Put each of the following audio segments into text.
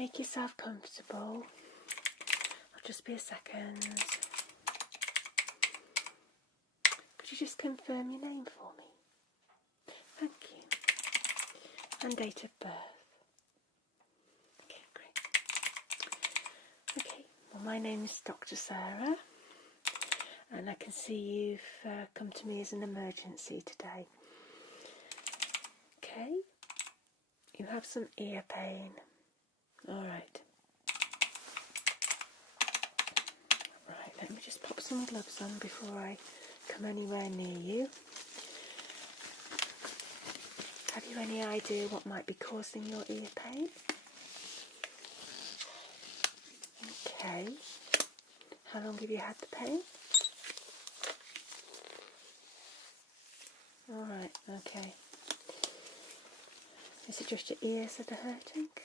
Make yourself comfortable. I'll just be a second. Could you just confirm your name for me? Thank you. And date of birth. Okay, great. Okay, well, my name is Dr. Sarah, and I can see you've come to me as an emergency today. Okay, you have some ear pain. Alright. Right, let me just pop some gloves on before I come anywhere near you. Have you any idea what might be causing your ear pain? Okay. How long have you had the pain? Alright, okay. Is it just your ears that are hurting? Okay.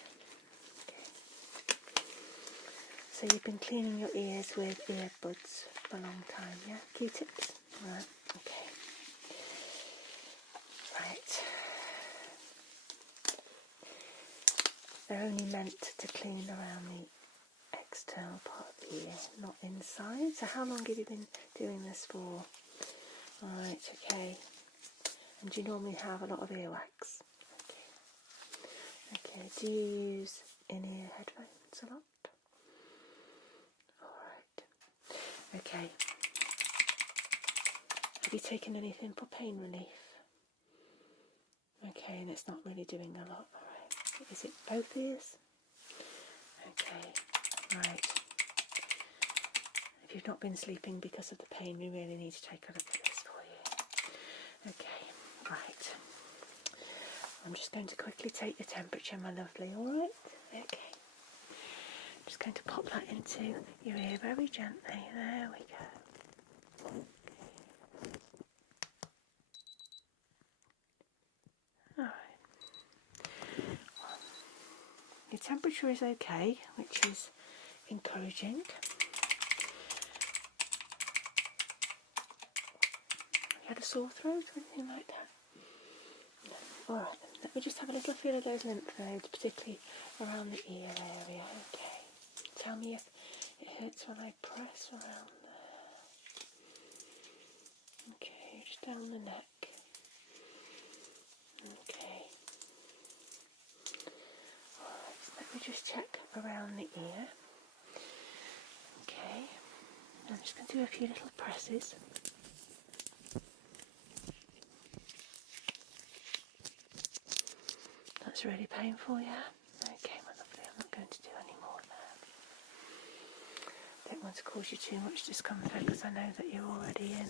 So you've been cleaning your ears with earbuds for a long time, yeah? Q-tips? Right, okay. Right. They're only meant to clean around the external part of the ear, not inside. So how long have you been doing this for? Alright, okay. And do you normally have a lot of earwax? Okay. Okay, do you use in-ear headphones a lot? Alright. Okay. Have you taken anything for pain relief? Okay, and it's not really doing a lot. Alright. Is it both ears? Okay. Right. If you've not been sleeping because of the pain, we really need to take a look at this for you. Okay. Right. I'm just going to quickly take your temperature, my lovely. Alright? Okay. Just going to pop that into your ear very gently. There we go. Alright. Well, your temperature is okay, which is encouraging. Have you had a sore throat or anything like that? No. Alright, let me just have a little feel of those lymph nodes, particularly around the ear area. Okay. Tell me if it hurts when I press around there. Okay, just down the neck. Okay. Alright, let me just check around the ear. Okay. I'm just going to do a few little presses. That's really painful, yeah? Okay, my lovely, I'm not going to do any more there. Don't want to cause you too much discomfort because I know that you're already in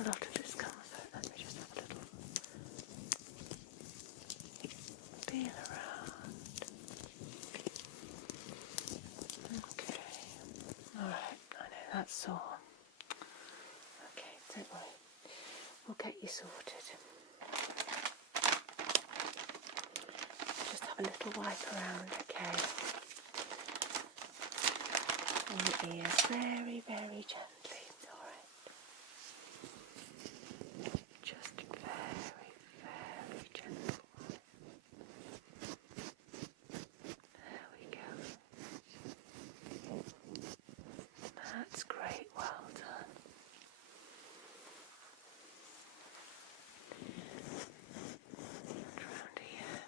a lot of discomfort. Let me just have a little feel around. Okay. Alright, I know that's sore. Okay, don't worry. We'll get you sorted. Just have a little wipe around, okay? On the ears, very, very gently, alright? Just very, very gentle. There we go. That's great, well done. And around here.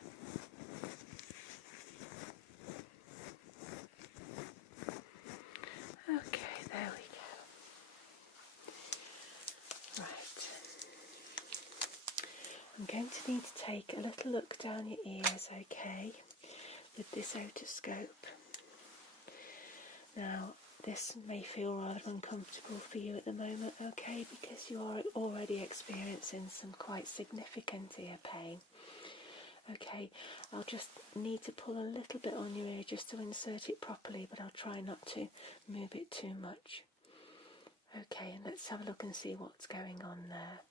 Okay, there we go. Right. I'm going to need to take a little look down your ears, okay, with this otoscope. Now, this may feel rather uncomfortable for you at the moment, okay, because you are already experiencing some quite significant ear pain. Okay, I'll just need to pull a little bit on your ear just to insert it properly, but I'll try not to move it too much. Okay, and let's have a look and see what's going on there.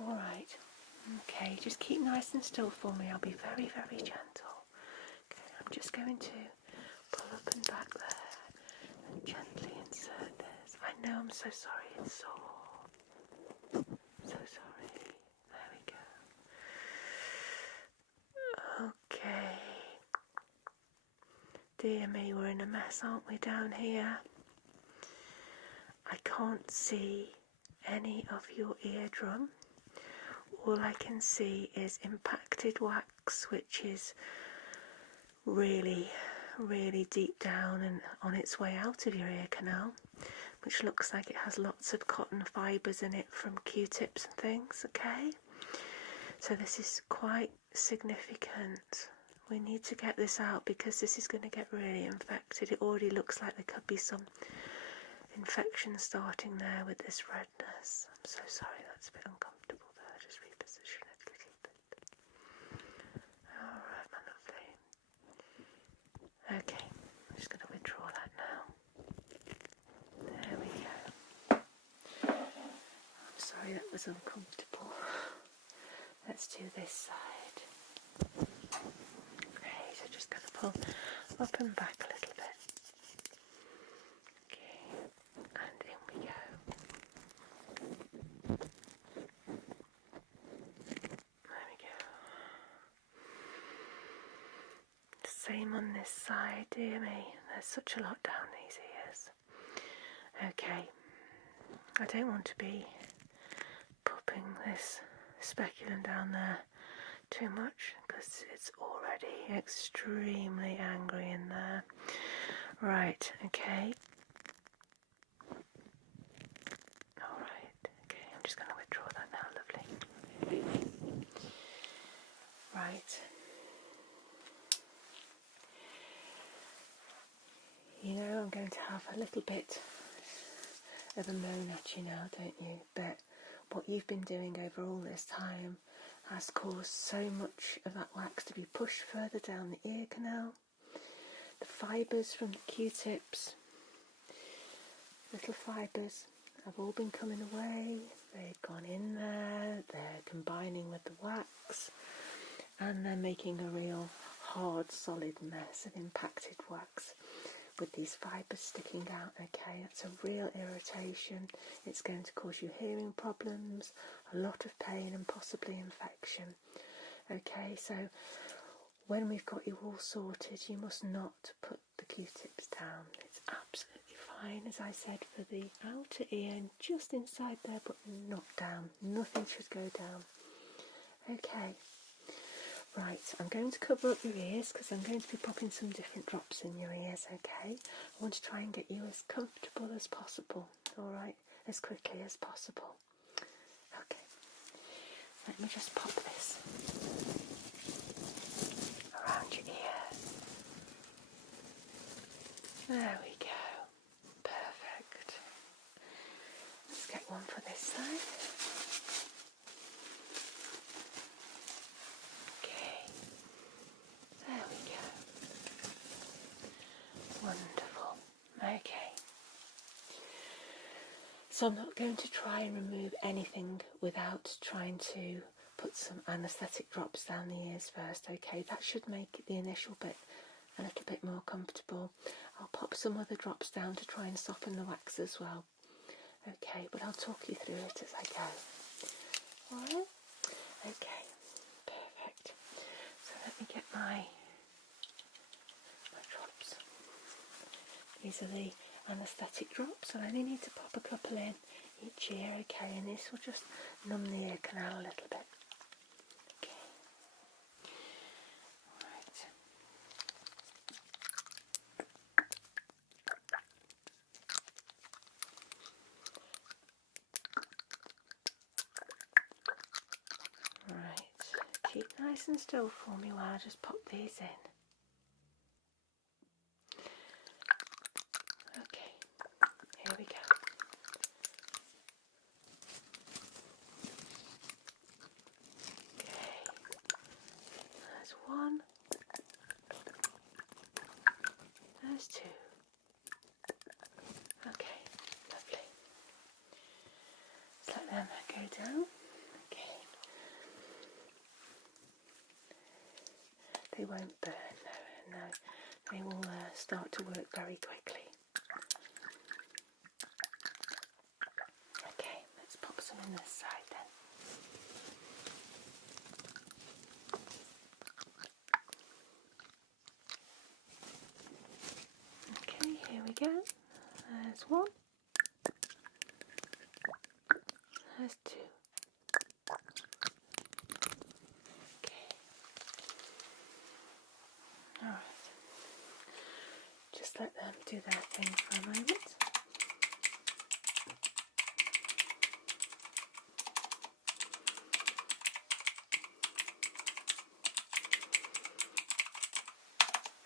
Alright, okay, just keep nice and still for me. I'll be very, very gentle. Okay, I'm just going to pull up and back there and gently insert this. I know, I'm so sorry, it's sore. So sorry. There we go. Okay. dear me, we're in a mess, aren't we, down here? I can't see any of your eardrum. All I can see is impacted wax, which is really, really deep down and on its way out of your ear canal, which looks like it has lots of cotton fibres in it from Q-tips and things, okay? So this is quite significant. We need to get this out because this is going to get really infected. It already looks like there could be some infection starting there with this redness. I'm so sorry, that's a bit uncomfortable there. Just reposition it a little bit. Alright, my lovely. Okay, I'm just going to withdraw that now. There we go. I'm sorry that was uncomfortable. Let's do this side. Okay, so just going to pull up and back a little bit. Okay, and in we go. There we go. Same on this side, dear me. There's such a lot down these ears. Okay, I don't want to be popping this speculum down there too much because it's already extremely angry in there. Right, okay. Alright, okay, I'm just going to withdraw that now, lovely. Right. You know, I'm going to have a little bit of a moan at you now, don't you? But what you've been doing over all this time has caused so much of that wax to be pushed further down the ear canal. The fibres from the Q-tips, little fibres, have all been coming away. They've gone in there, they're combining with the wax, and they're making a real hard, solid mess of impacted wax with these fibres sticking out. Okay, that's a real irritation. It's going to cause you hearing problems, a lot of pain and possibly infection. Okay, so when we've got you all sorted, you must not put the Q-tips down. It's absolutely fine, as I said, for the outer ear and just inside there, but not down. Nothing should go down. Okay. Right, I'm going to cover up your ears because I'm going to be popping some different drops in your ears, okay? I want to try and get you as comfortable as possible, alright? As quickly as possible. Okay, let me just pop this around your ear. There we go. Perfect. Let's get one for this side. There we go. Wonderful. Okay. So I'm not going to try and remove anything without trying to put some anaesthetic drops down the ears first, okay? That should make the initial bit a little bit more comfortable. I'll pop some other drops down to try and soften the wax as well. Okay, but I'll talk you through it as I go. Alright? Okay, perfect. So let me get my drops. These are the anaesthetic drops. I only need to pop a couple in each ear, okay, and this will just numb the ear canal a little bit. Okay. Right. Keep nice and still for me while I just pop these in. Okay, here we go. Okay, there's one, there's two. Okay, lovely. Let's let them go down. Okay. They won't burn, no. They will start to work very quickly. Okay, let's pop some in this side then. go. There's one. There's two. Okay. Alright. Just let them do their thing for a moment.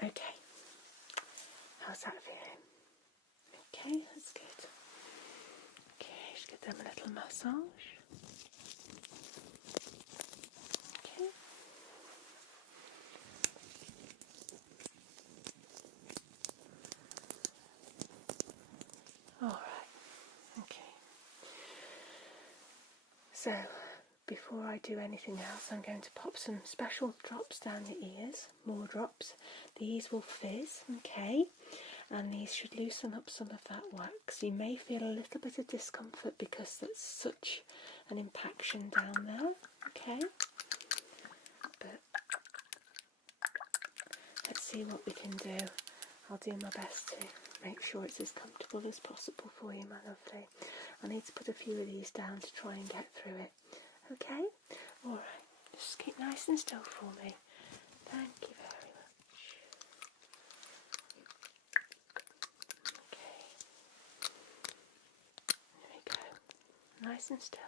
Okay. How's that feeling? Okay, that's good. Okay, just give them a little massage. Okay. Alright, okay. So, before I do anything else, I'm going to pop some special drops down your ears, more drops. These will fizz, okay, and these should loosen up some of that wax. You may feel a little bit of discomfort because there's such an impaction down there, okay, but let's see what we can do. I'll do my best to make sure it's as comfortable as possible for you, my lovely. I need to put a few of these down to try and get through it. Okay? Alright, just keep nice and still for me. Thank you very much. Okay. There we go. Nice and still.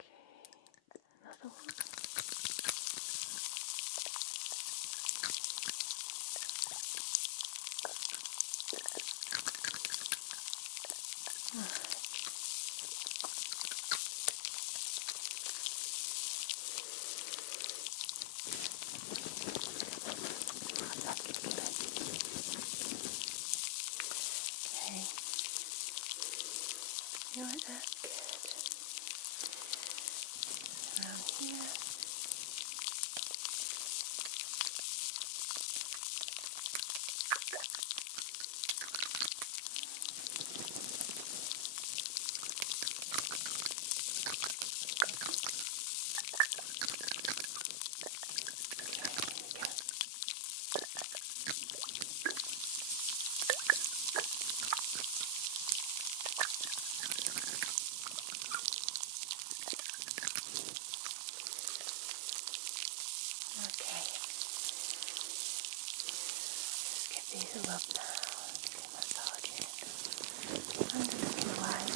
Okay, another one. You like that? Good. Around here. These are up now. Massage it. And a little wipe.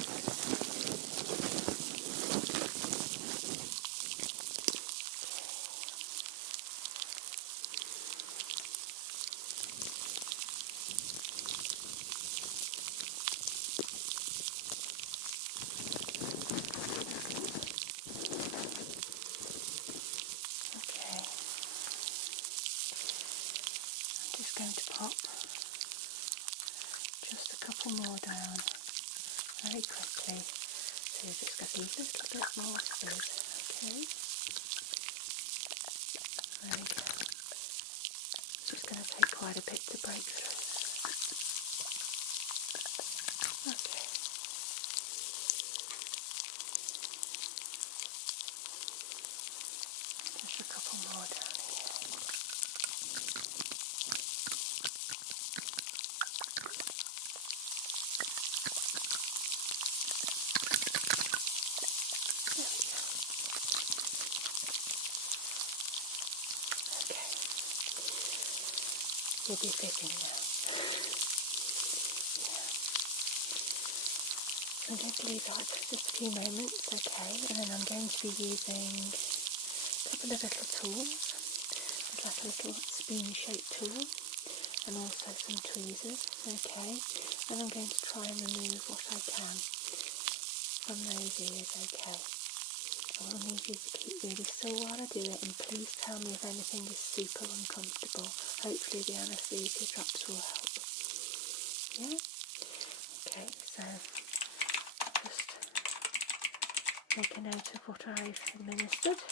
Okay. I'm just going to pop just a couple more down very quickly, so you've just got a little bit more fizz, okay? There we go. It's just going to take quite a bit to break through. Okay. Just a couple more down here. You'll be fizzing now. Yeah. I'm going to leave that for just a few moments, okay, and then I'm going to be using a couple of little tools. There's like a little spoon-shaped tool and also some tweezers, okay, and I'm going to try and remove what I can from those ears, okay. I will need you to keep really still while I do it, and please tell me if anything is super uncomfortable. Hopefully the anaesthesia drops will help. Yeah? Okay, so just make a note of what I've administered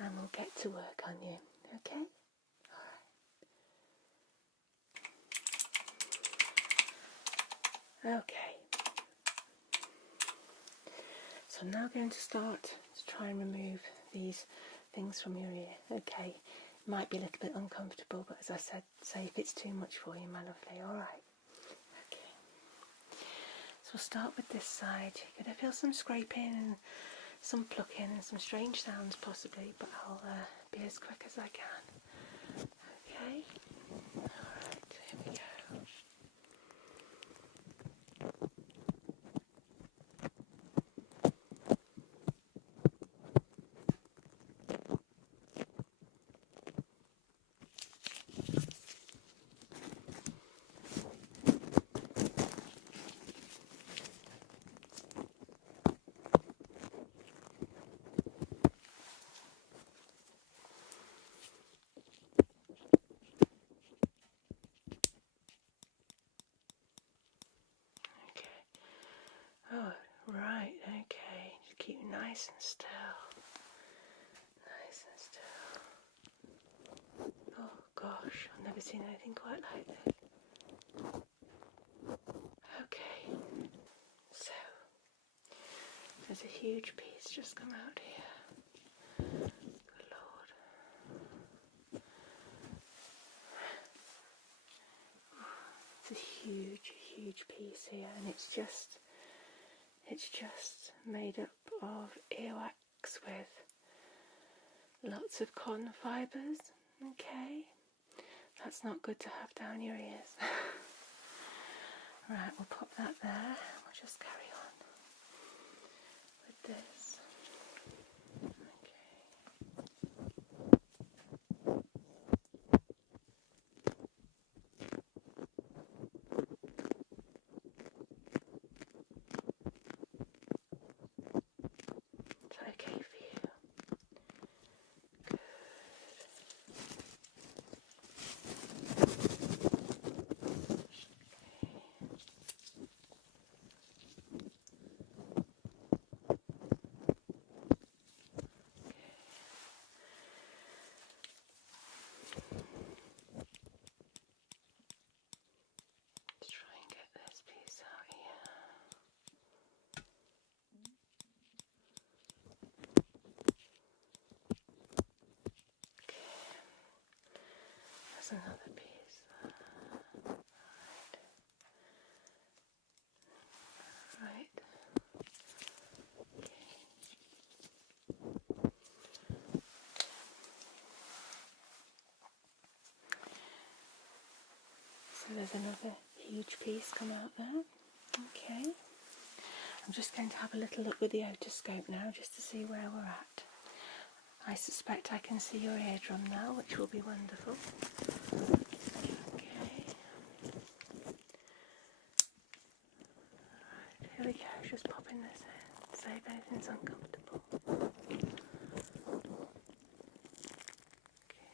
and we'll get to work on you. Okay? Alright. Okay. So I'm now going to start to try and remove these things from your ear. Okay, Might be a little bit uncomfortable, but as I said, say if it's too much for you, my lovely. Alright. Okay. So we'll start with this side. You're going to feel some scraping and some plucking and some strange sounds possibly, but I'll be as quick as I can. Okay? Alright, here we go. Oh, right, okay. Just keep nice and still. Nice and still. Oh gosh, I've never seen anything quite like this. Okay. So, there's a huge piece just come out here. Good Lord. It's a huge, huge piece here, and it's just made up of earwax with lots of cotton fibres. Okay, that's not good to have down your ears. Right, we'll pop that there. We'll just carry on with this. Is that okay for you? Good. Let's try and get this piece out here. Okay, there's another piece. Right. Okay. So there's another huge piece come out there. Okay. I'm just going to have a little look with the otoscope now just to see where we're at. I suspect I can see your eardrum now, which will be wonderful. Okay. Right, here we go. Just popping this in. See if anything's uncomfortable. Okay.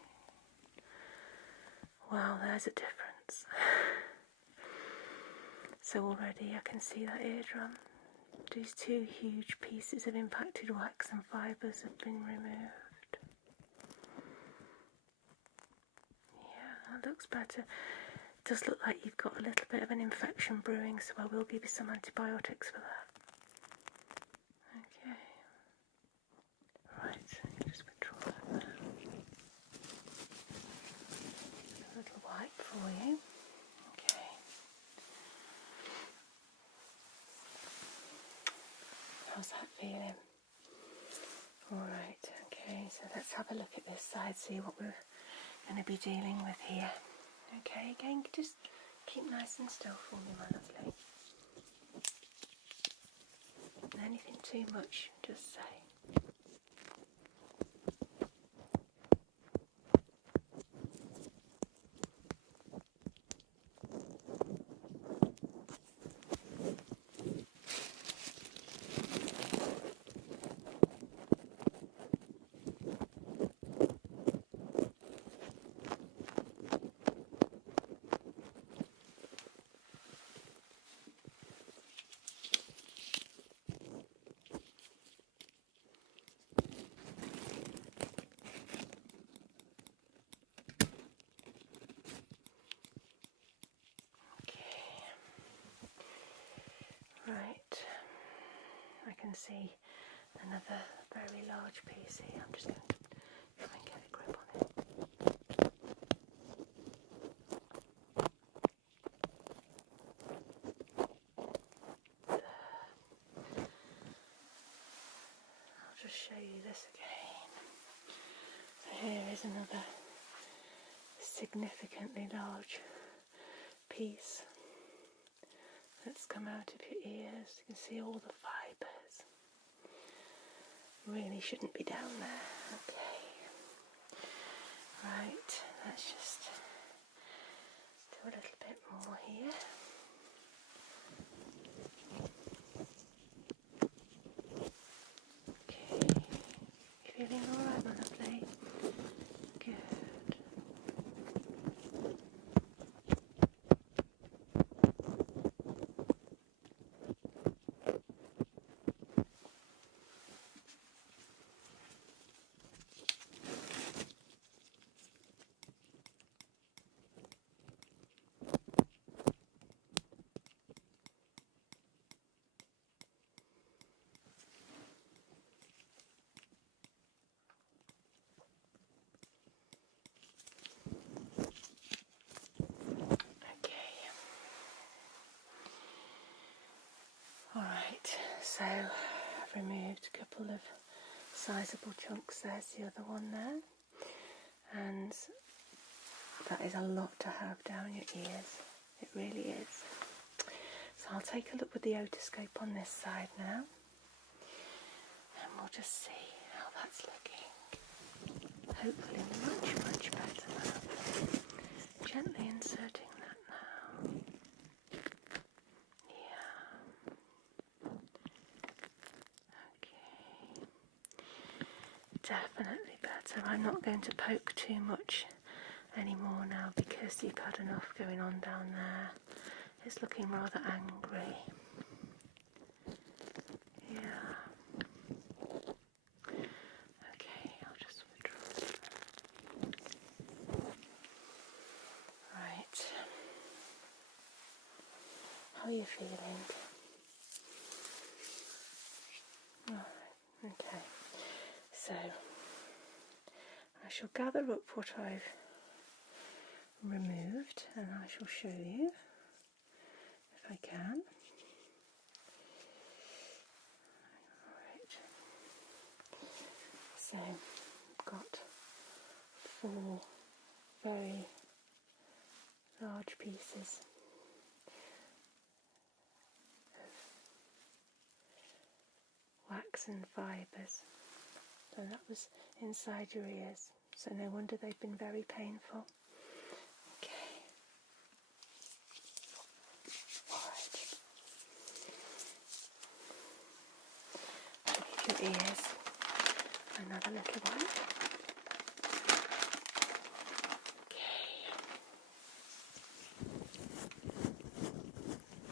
Wow, there's a difference. So already I can see that eardrum. These two huge pieces of impacted wax and fibres have been removed. Yeah, that looks better. It does look like you've got a little bit of an infection brewing, so I will give you some antibiotics for that. Okay. Right, just withdraw that there. A little wipe for you. Okay. How's that feeling? Alright, okay, so let's have a look at this side, see what we're going to be dealing with here. Okay, again, just keep nice and still for me, my lovely. Anything too much, just say. Right, I can see another very large piece here. I'm just going to try and get a grip on it. show you this again. So here is another significantly large piece that's come out of your ears. You can see all the fibres. Really shouldn't be down there. Okay. Right, let's just do a little bit more here. Okay. Feeling alright, my lovely? Good. Alright, so I've removed a couple of sizable chunks. There's the other one there, and that is a lot to have down your ears. It really is. So I'll take a look with the otoscope on this side now, and we'll just see how that's looking. Hopefully much better now. Gently inserting that now. Yeah. Okay. Definitely better. I'm not going to poke too much anymore now because you've had enough going on down there. It's looking rather angry. Yeah. Okay, I'll just withdraw. Right. How are you feeling? Right. Okay. So I shall gather up what I've removed and I shall show you if I can. Right. So I've got 4 very large pieces of wax and fibres. So that was inside your ears. So no wonder they've been very painful. Okay. Alright. Give your ears another little one. Okay.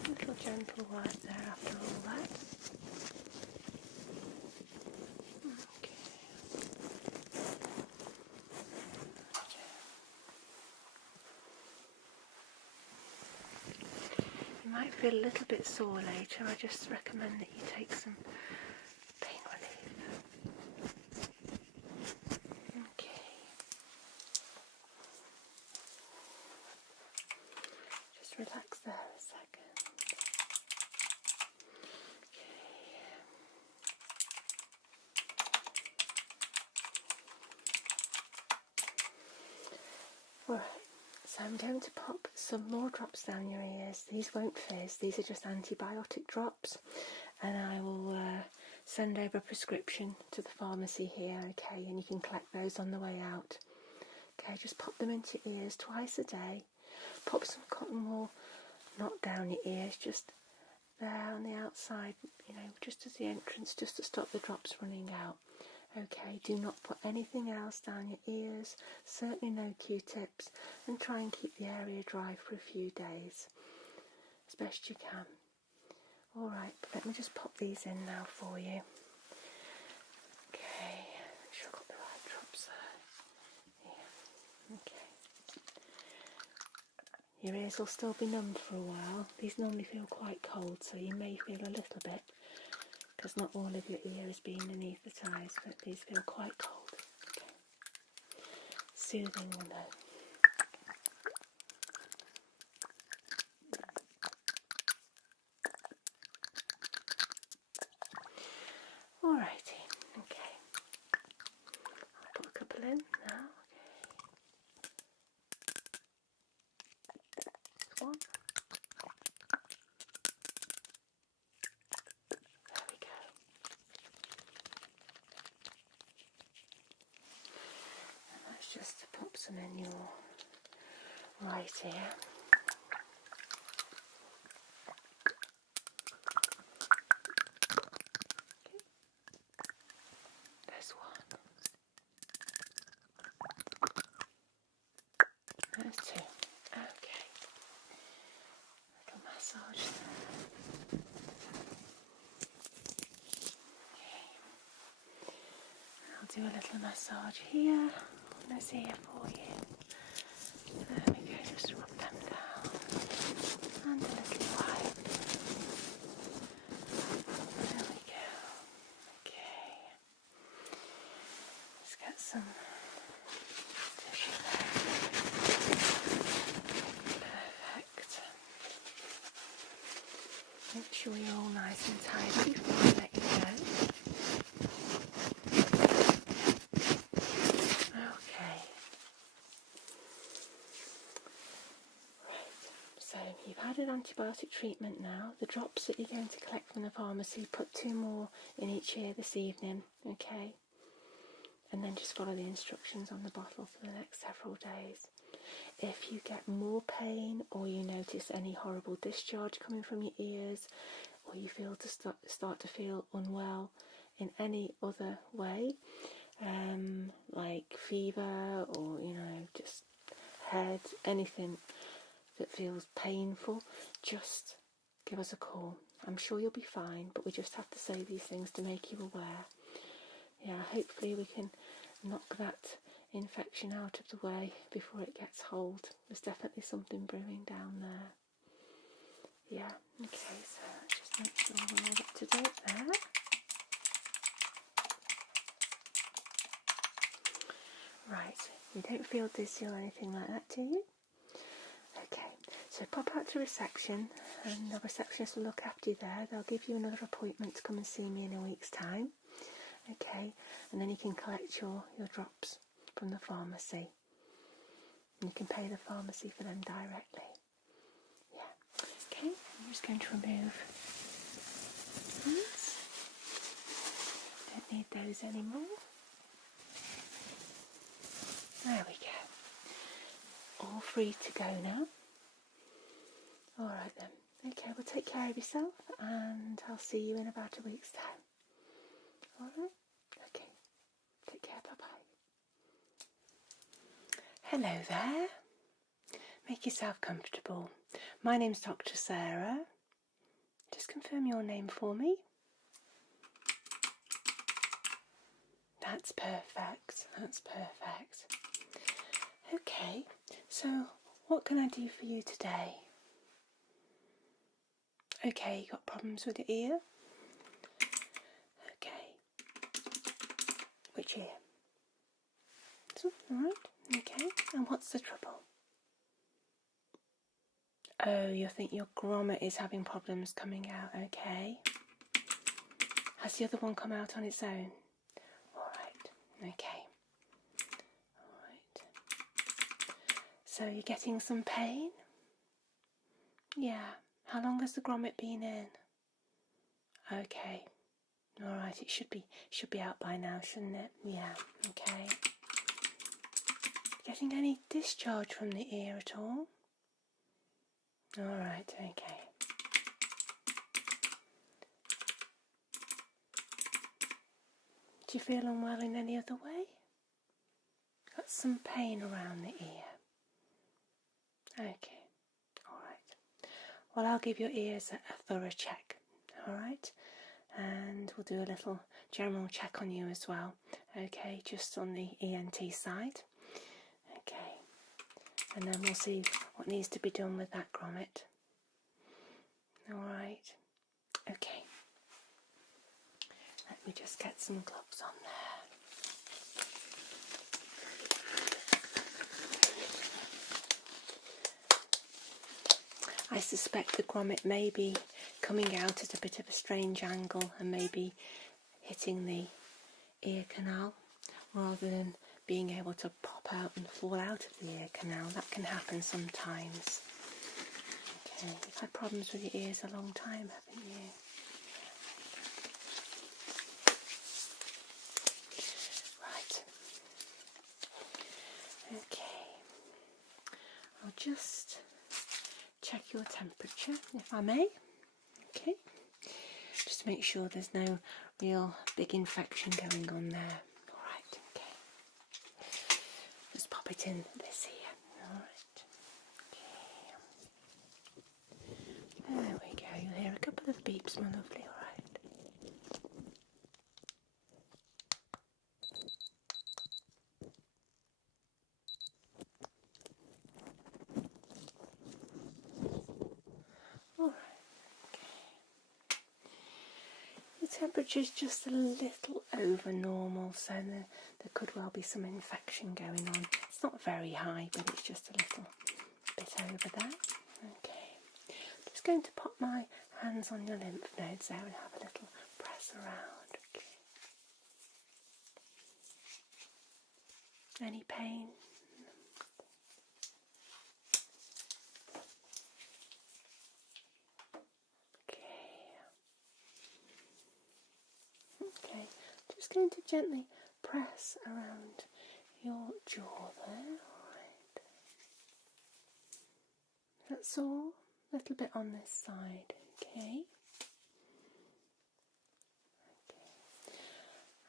Little gentle wipe there after all that. Okay. You might feel a little bit sore later. I just recommend that you take some pain relief. Okay. Just relax there a second. Okay. Alright, so I'm going to pop some more drops down your ears. These won't fizz, these are just antibiotic drops, and I will send over a prescription to the pharmacy here, okay, and you can collect those on the way out. Okay, just pop them into your ears twice a day. Pop some cotton wool, not down your ears, just there on the outside, you know, just as the entrance, just to stop the drops running out. Okay, do not put anything else down your ears, certainly no Q-tips, and try and keep the area dry for a few days, as best you can. Alright, let me just pop these in now for you. Okay, make sure I've got the right drops there. Yeah, okay. Your ears will still be numb for a while. These normally feel quite cold, so you may feel a little bit, because not all of your ear is being beneath the ties, but these feel quite cold. Okay. Soothing, though. Alrighty, okay. pop some in your right ear. Okay. There's one. There's two. Okay. Little massage there. Okay. I'll do a little massage here on this ear for you. There we go, just rub them down. And a little wipe. There we go. Okay. Let's get some tissue there. Perfect. Make sure you're all nice and tidy before I let you go. Okay. So you've had an antibiotic treatment now. The drops that you're going to collect from the pharmacy, put 2 more in each ear this evening, okay? And then just follow the instructions on the bottle for the next several days. If you get more pain or you notice any horrible discharge coming from your ears, or you feel to start to feel unwell in any other way, like fever or, just head, anything that feels painful, just give us a call. I'm sure you'll be fine, but we just have to say these things to make you aware. Yeah, hopefully we can knock that infection out of the way before it gets hold. There's definitely something brewing down there. Yeah, okay, so let's just make sure we're all up to date there. Right, you don't feel dizzy or anything like that, do you? Okay, so pop out to reception and the receptionist will look after you there. They'll give you another appointment to come and see me in a week's time. Okay, and then you can collect your drops from the pharmacy. And you can pay the pharmacy for them directly. Yeah, okay, I'm just going to remove these. Don't need those anymore. There we go. All free to go now. Alright then. Okay, well take care of yourself and I'll see you in about a week's time. Alright? Okay. Take care, bye-bye. Hello there. Make yourself comfortable. My name's Dr. Sarah. Just confirm your name for me. That's perfect. That's perfect. Okay, so what can I do for you today? Okay, you got problems with your ear? Okay. Which ear? So, alright, okay. And what's the trouble? Oh, you think your grommet is having problems coming out, okay. Has the other one come out on its own? Alright, okay. Alright. So you're getting some pain? Yeah. How long has the grommet been in? Okay. Alright, it should be out by now, shouldn't it? Yeah, okay. Getting any discharge from the ear at all? Alright, okay. Do you feel unwell in any other way? Got some pain around the ear? Okay, alright. Well, I'll give your ears a thorough check, alright? And we'll do a little general check on you as well, okay, just on the ENT side. Okay, and then we'll see what needs to be done with that grommet. Alright, okay. Let me just get some gloves on there. I suspect the grommet may be coming out at a bit of a strange angle and maybe hitting the ear canal rather than being able to pop out and fall out of the ear canal. That can happen sometimes. Okay, you've had problems with your ears a long time, haven't you? Right. Okay. just check your temperature, if I may. Okay, just to make sure there's no real big infection going on there. Alright, okay. Just pop it in this here. Alright. Okay. There we go. You'll hear a couple of beeps, my lovely, alright. Temperature is just a little over normal, so there could well be some infection going on. It's not very high, but it's just a little bit over there. Okay, just going to pop my hands on your lymph nodes there and have a little press around. Okay. Any pain? Okay, just going to gently press around your jaw there. Alright. That's all. A little bit on this side. Okay.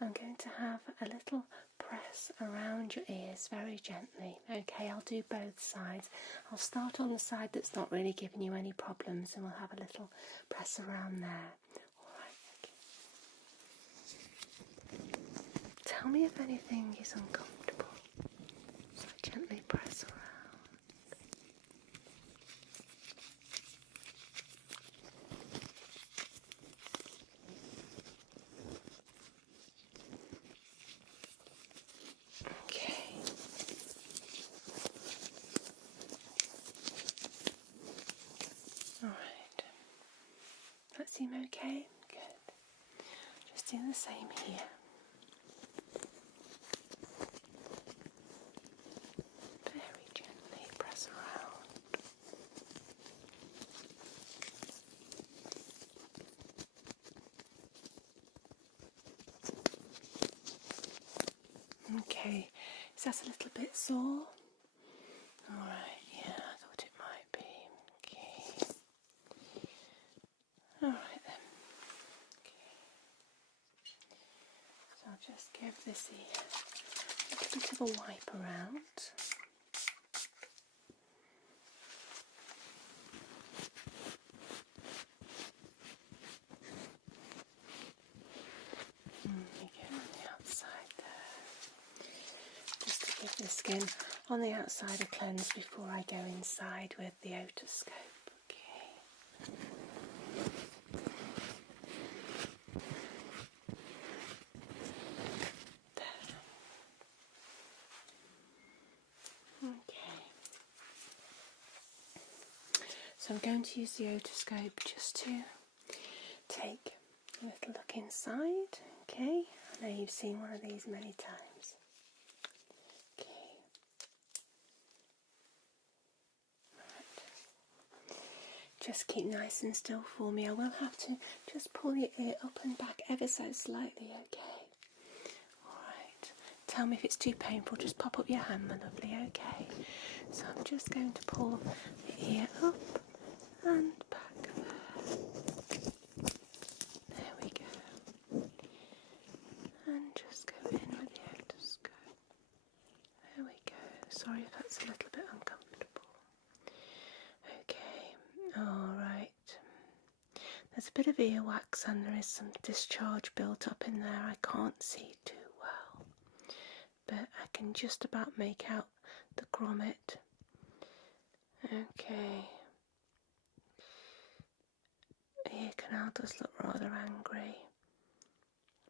I'm going to have a little press around your ears very gently. Okay, I'll do both sides. I'll start on the side that's not really giving you any problems, and we'll have a little press around there. Tell me if anything is uncomfortable. So I gently press around. Okay. Alright. That seem okay? Good. Just do the same here. Okay, is that a little bit sore? Alright, yeah, I thought it might be. Okay. Alright then. Okay. So I'll just give this here a little bit of a wipe around. The skin on the outside a cleanse before I go inside with the otoscope. Okay. There. Okay. So I'm going to use the otoscope just to take a little look inside. Okay. I know you've seen one of these many times. Just keep nice and still for me. I will have to just pull your ear up and back ever so slightly, okay? Alright. Tell me if it's too painful, just pop up your hand, my lovely, okay? So I'm just going to pull the ear up and back there. There we go. And just go in with the otoscope. There we go. Sorry if that's a little bit uncomfortable. Alright, there's a bit of earwax and there is some discharge built up in there. I can't see too well, but I can just about make out the grommet. Okay, ear canal does look rather angry,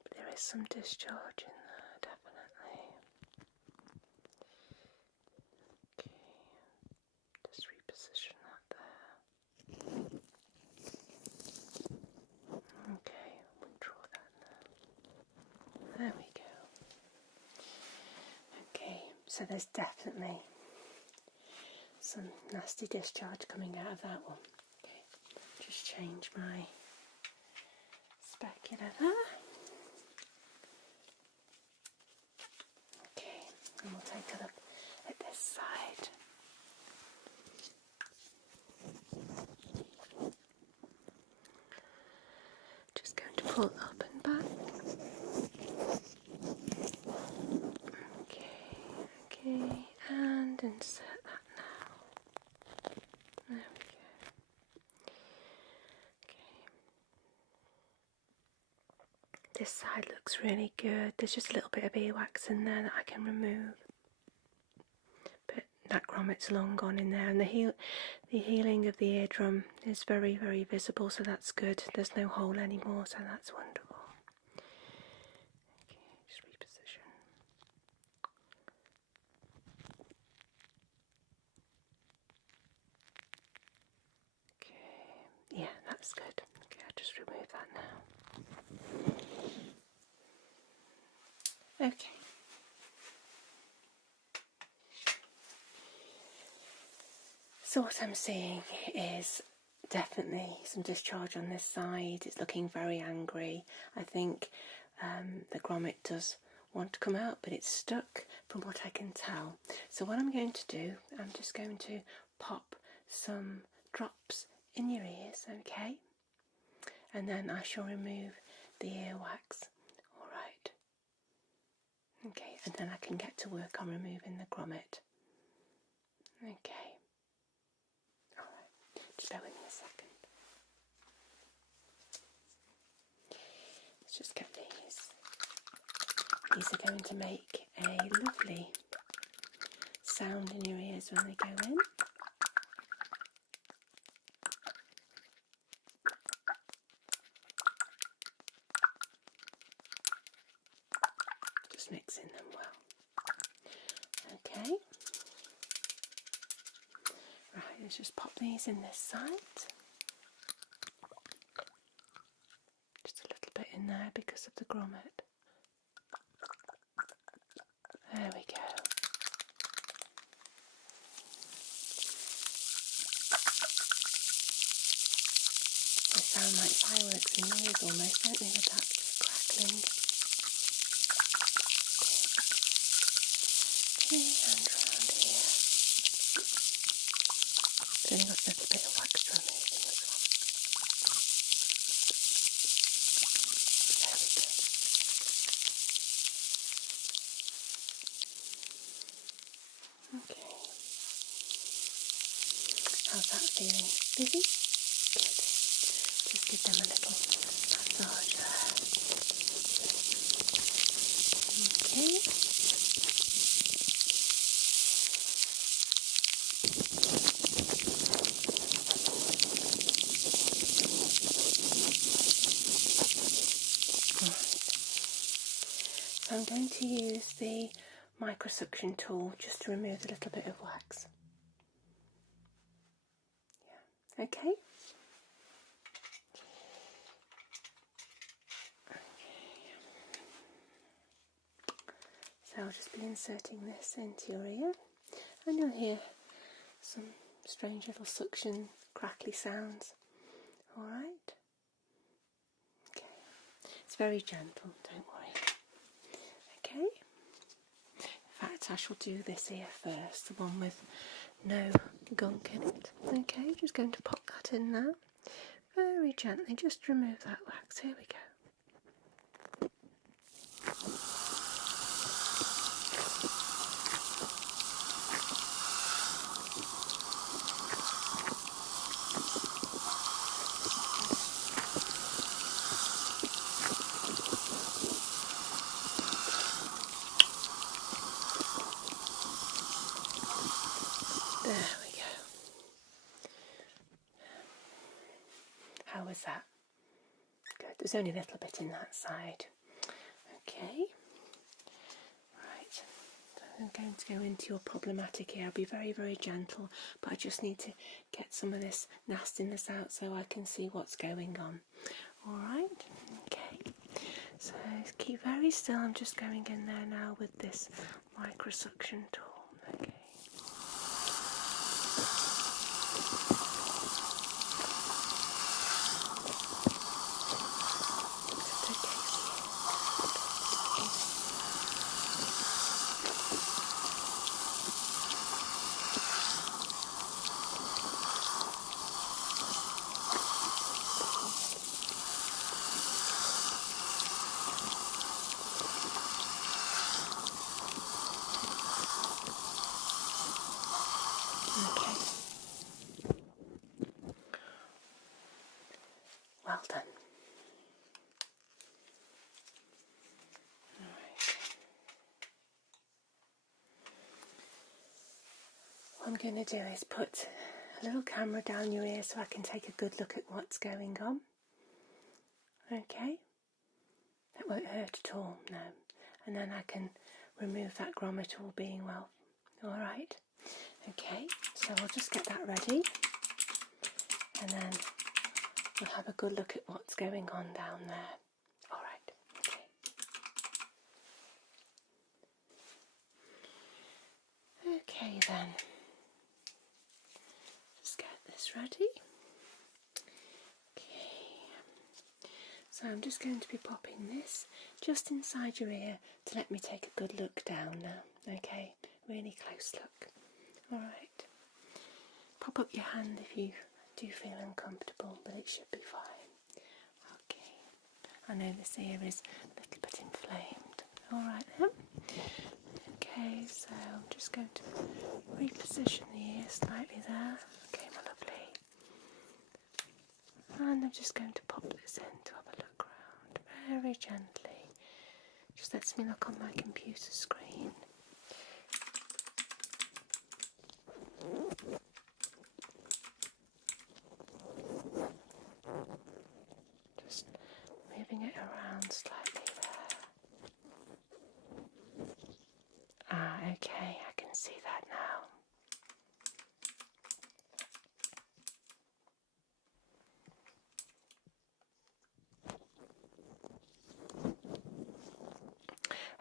but there is some discharge in there, definitely. Okay, just reposition that there. Okay, we'll draw that now. There we go. Okay, so there's definitely some nasty discharge coming out of that one. Okay, just change my specular there. Okay, and we'll take a look at this side. pull up and back. Okay, and insert that now. There we go. Okay. This side looks really good. There's just a little bit of earwax in there that I can remove. But that grommet's long gone in there, and the healing of the eardrum is very, very visible, so that's good. There's no hole anymore, so that's wonderful. Okay, just reposition. Okay, yeah, that's good. Okay, I'll just remove that now. Okay. So what I'm seeing is definitely some discharge on this side. It's looking very angry. I think the grommet does want to come out, but it's stuck from what I can tell. So what I'm going to do, I'm just going to pop some drops in your ears, okay? And then I shall remove the earwax. All right. Okay, and then I can get to work on removing the grommet. Okay. Just bear with me a second. Let's just get these. These are going to make a lovely sound in your ears when they go in. Just mixing them well. Okay. Right, let's just pop these in this side. Just a little bit in there because of the grommet. There we go. They sound like fireworks in your ears almost, don't they, with that crackling? Okay, and round here. It's only got a little bit of wax to remove in this one. There we go. Okay. How's that feeling? Fizzy? Good. Just give them a little massage there. Okay. So I'm going to use the Microsuction tool just to remove a little bit of wax. Yeah. Okay. So I'll just be inserting this into your ear, and you'll hear some strange little suction crackly sounds. Alright? Okay. It's very gentle, don't worry. Okay? In fact, I shall do this ear first, the one with no gunk in it. Okay, just going to pop that in now. Very gently, just remove that wax. Here we go. There we go. How was that? Good. There's only a little bit in that side. Okay. Right. So I'm going to go into your problematic ear. I'll be very, very gentle, but I just need to get some of this nastiness out so I can see what's going on. Alright. Okay. So keep very still. I'm just going in there now with this Microsuction tool. Okay. Well done. Alright. What I'm going to do is put a little camera down your ear so I can take a good look at what's going on. Okay? That won't hurt at all, no. And then I can remove that grommet all being well. Alright? Okay, so I'll just get that ready. And then we'll have a good look at what's going on down there. Alright, okay. Okay then. Just get this ready. So I'm just going to be popping this just inside your ear to let me take a good look down now. Okay, really close look. Alright. Pop up your hand if you do feel uncomfortable, but it should be fine. Okay. I know this ear is a little bit inflamed. Alright then. Okay, so I'm just going to reposition the ear slightly there. Okay, my lovely. And I'm just going to pop this in to have a look around very gently. Just lets me look on my computer screen. Just moving it around slightly there. Ah, okay, I can see that now.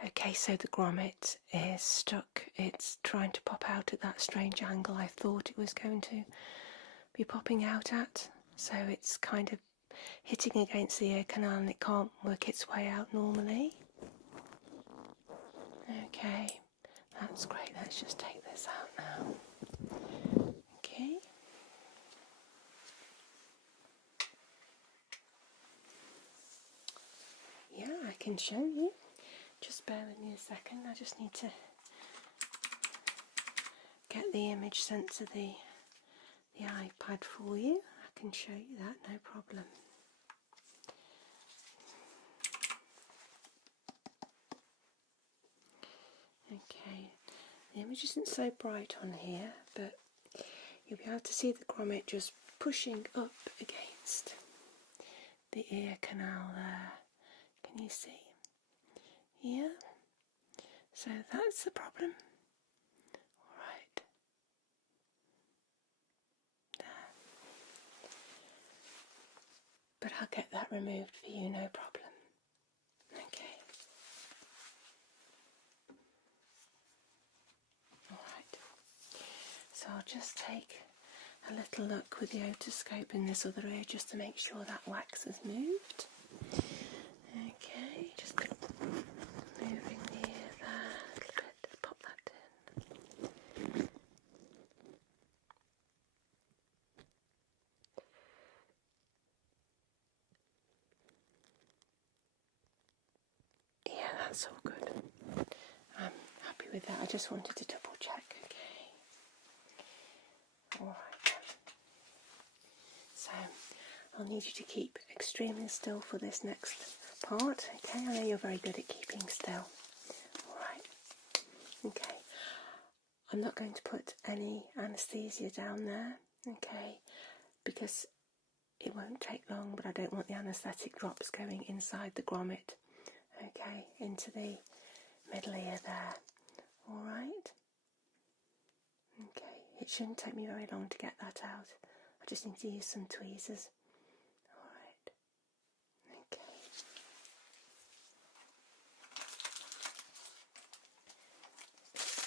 Okay, so the grommet is stuck. It's trying to pop out at that strange angle I thought it was going to be popping out at. So it's kind of hitting against the ear canal and it can't work its way out normally. Okay, that's great. Let's just take this out now. Okay. Yeah, I can show you. Just bear with me a second. I just need to get the image sent to the iPad for you. I can show you that, no problem. Okay, the image isn't so bright on here, but you'll be able to see the grommet just pushing up against the ear canal there. Can you see? Yeah. So that's the problem. Alright. There. But I'll get that removed for you, no problem. Okay. Alright. So I'll just take a little look with the otoscope in this other ear just to make sure that wax has moved. Okay, just moving the ear there a little bit, pop that in. Yeah, that's all good. I'm happy with that. I just wanted to double check, okay. Alright. So, I'll need you to keep extremely still for this next part, okay? I know you're very good at keeping still. Alright. Okay. I'm not going to put any anaesthesia down there, okay, because it won't take long, but I don't want the anaesthetic drops going inside the grommet, okay, into the middle ear there. Alright? Okay, it shouldn't take me very long to get that out. I just need to use some tweezers. Alright. Okay.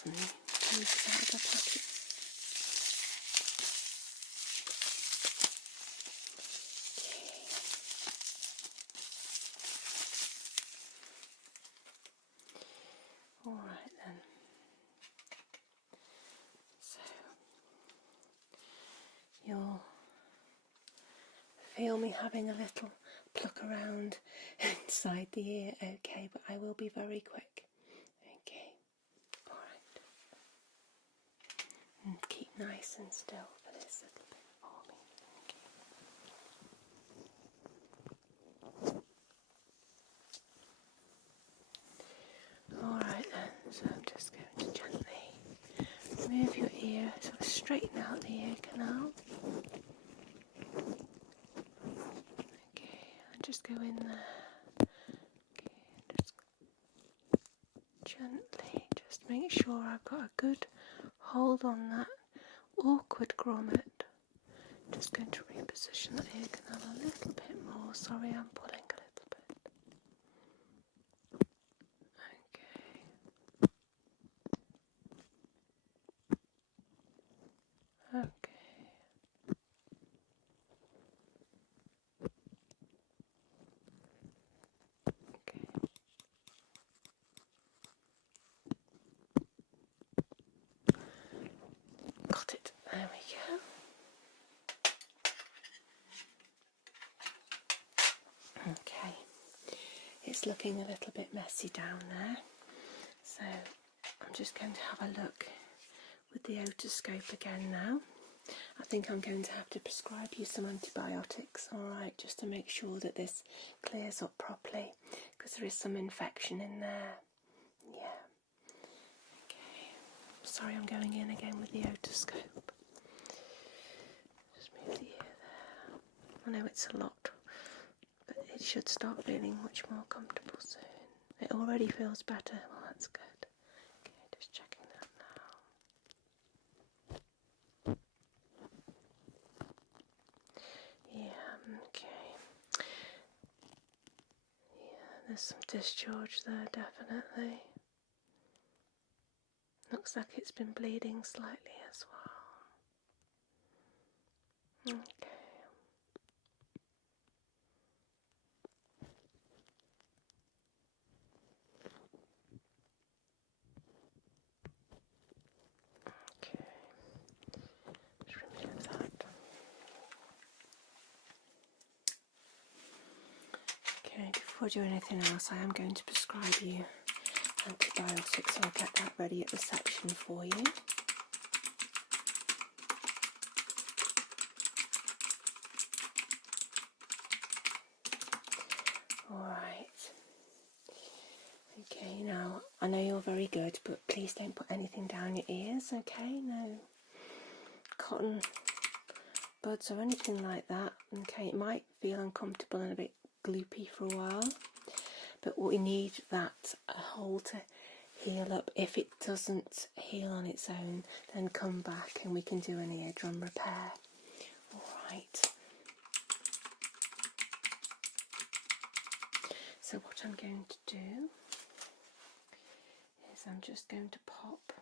Tweezers out of the pocket. Alright then. So you'll feel me having a little pluck around inside the ear, okay, but I will be very quick. Okay. Alright. And keep nice and still for this little bit for me. So I'm just going to gently move your ear, sort of straighten out the ear canal. Okay, and just go in there. Okay, just gently, just make sure I've got a good hold on that awkward grommet. Just going to reposition the ear canal a little bit more. Sorry, I'm pulling a little bit. Okay. Okay. Okay. Got it. There we go. Okay. It's looking a little bit messy down there. So I'm just going to have a look with the otoscope again now. I think I'm going to have to prescribe you some antibiotics, alright, just to make sure that this clears up properly, because there is some infection in there. Yeah. Okay. Sorry, I'm going in again with the otoscope. Just move the ear there. I know it's a lot, but it should start feeling much more comfortable soon. It already feels better. Well, that's good. Okay, just checking that now. Yeah, okay. Yeah, there's some discharge there, definitely. Looks like it's been bleeding slightly as well. Okay. Okay. Just remove that. Okay, before I do anything else, I am going to prescribe you antibiotics, so I'll get that ready at reception for you. Alright. Okay, now, I know you're very good, but please don't put anything down your ears, okay? No cotton buds or anything like that. Okay, it might feel uncomfortable and a bit gloopy for a while, but we need that hole to heal up. If it doesn't heal on its own, then come back and we can do an eardrum repair. Alright. So what I'm going to do is I'm just going to pop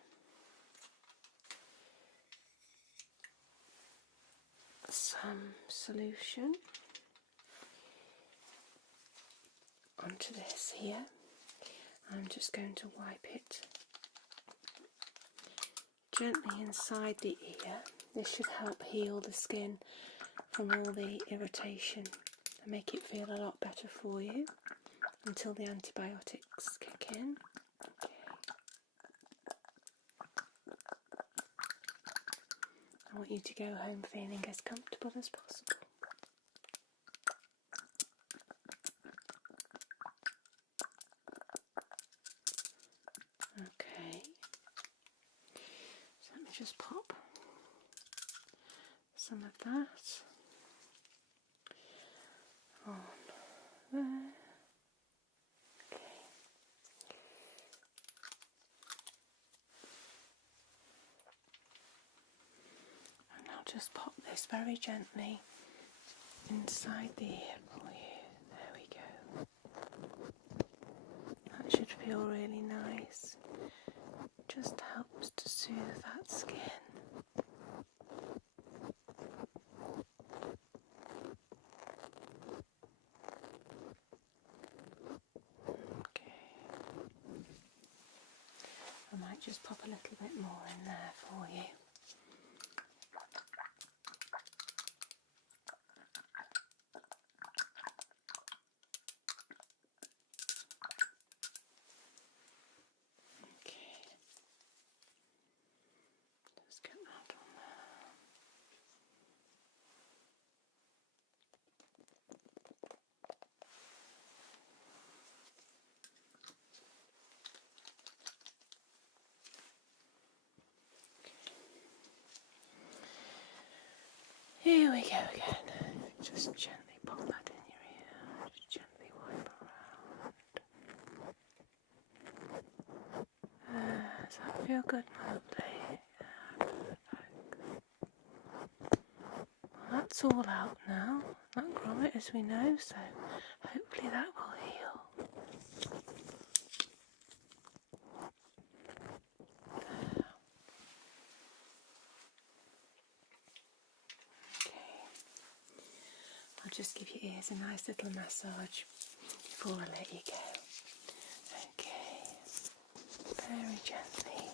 some solution onto this here. I'm just going to wipe it gently inside the ear. This should help heal the skin from all the irritation and make it feel a lot better for you until the antibiotics kick in. Okay. I want you to go home feeling as comfortable as possible. Okay, so let me just pop some of that on there. Okay. And I'll just pop this very gently inside the ear for you. There we go. That should feel really nice. Just helps to soothe that skin. Okay. I might just pop a little bit more in there for you. Just get that on there. Here we go again. Just gently pop that in your ear. Just gently wipe around. Does that feel good, my lovely? Well, that's all out now. That grommet, as we know, so hopefully that will heal. I'll just give your ears a nice little massage before I let you go. Okay, very gently.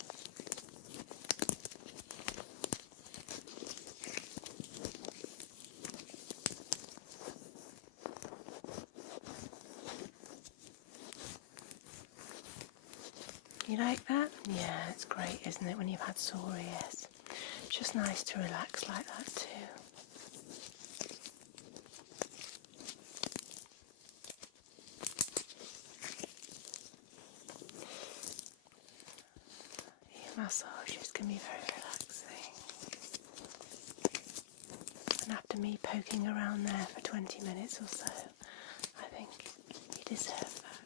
You like that? Yeah, it's great, isn't it, when you've had sore ears? It's just nice to relax like that too. Massages can be very relaxing, and after me poking around there for 20 minutes or so, I think you deserve that.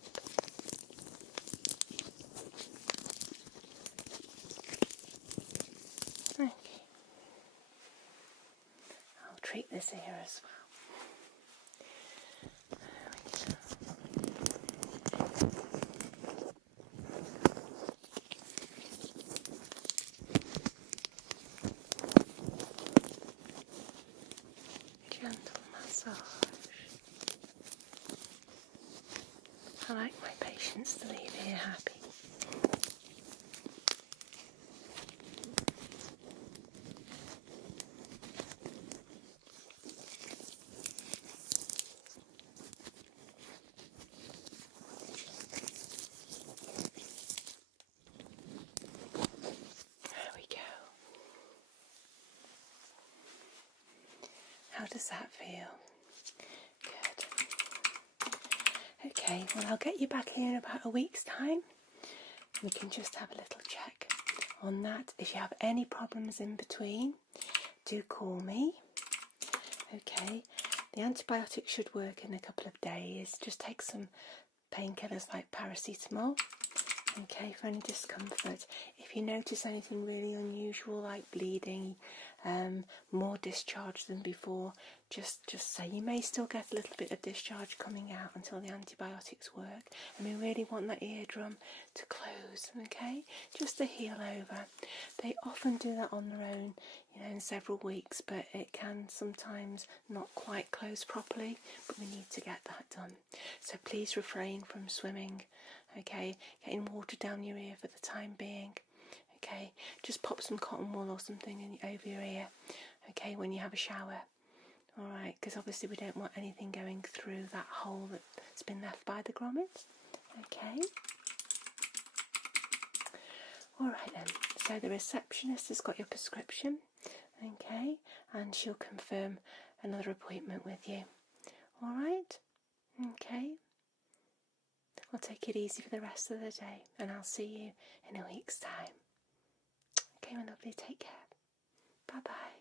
Okay, I'll treat this ear as well. Gentle massage. I like my patients to leave here happy. There we go. How does that feel? Good. Okay, well, I'll get you back here in about a week's time. We can just have a little check on that. If you have any problems in between, do call me. Okay, the antibiotic should work in a couple of days. Just take some painkillers like paracetamol. Okay, for any discomfort. If you notice anything really unusual like bleeding, more discharge than before, just say. You may still get a little bit of discharge coming out until the antibiotics work, and we really want that eardrum to close, okay, just to heal over. They often do that on their own, in several weeks, but it can sometimes not quite close properly, but we need to get that done. So please refrain from swimming, okay, getting water down your ear for the time being. Okay, just pop some cotton wool or something over your ear, okay, when you have a shower. Alright, because obviously we don't want anything going through that hole that's been left by the grommet. Okay. Alright then, so the receptionist has got your prescription, okay, and she'll confirm another appointment with you. Alright? Okay. I'll take it easy for the rest of the day, and I'll see you in a week's time. Okay, my lovely, take care. Bye-bye.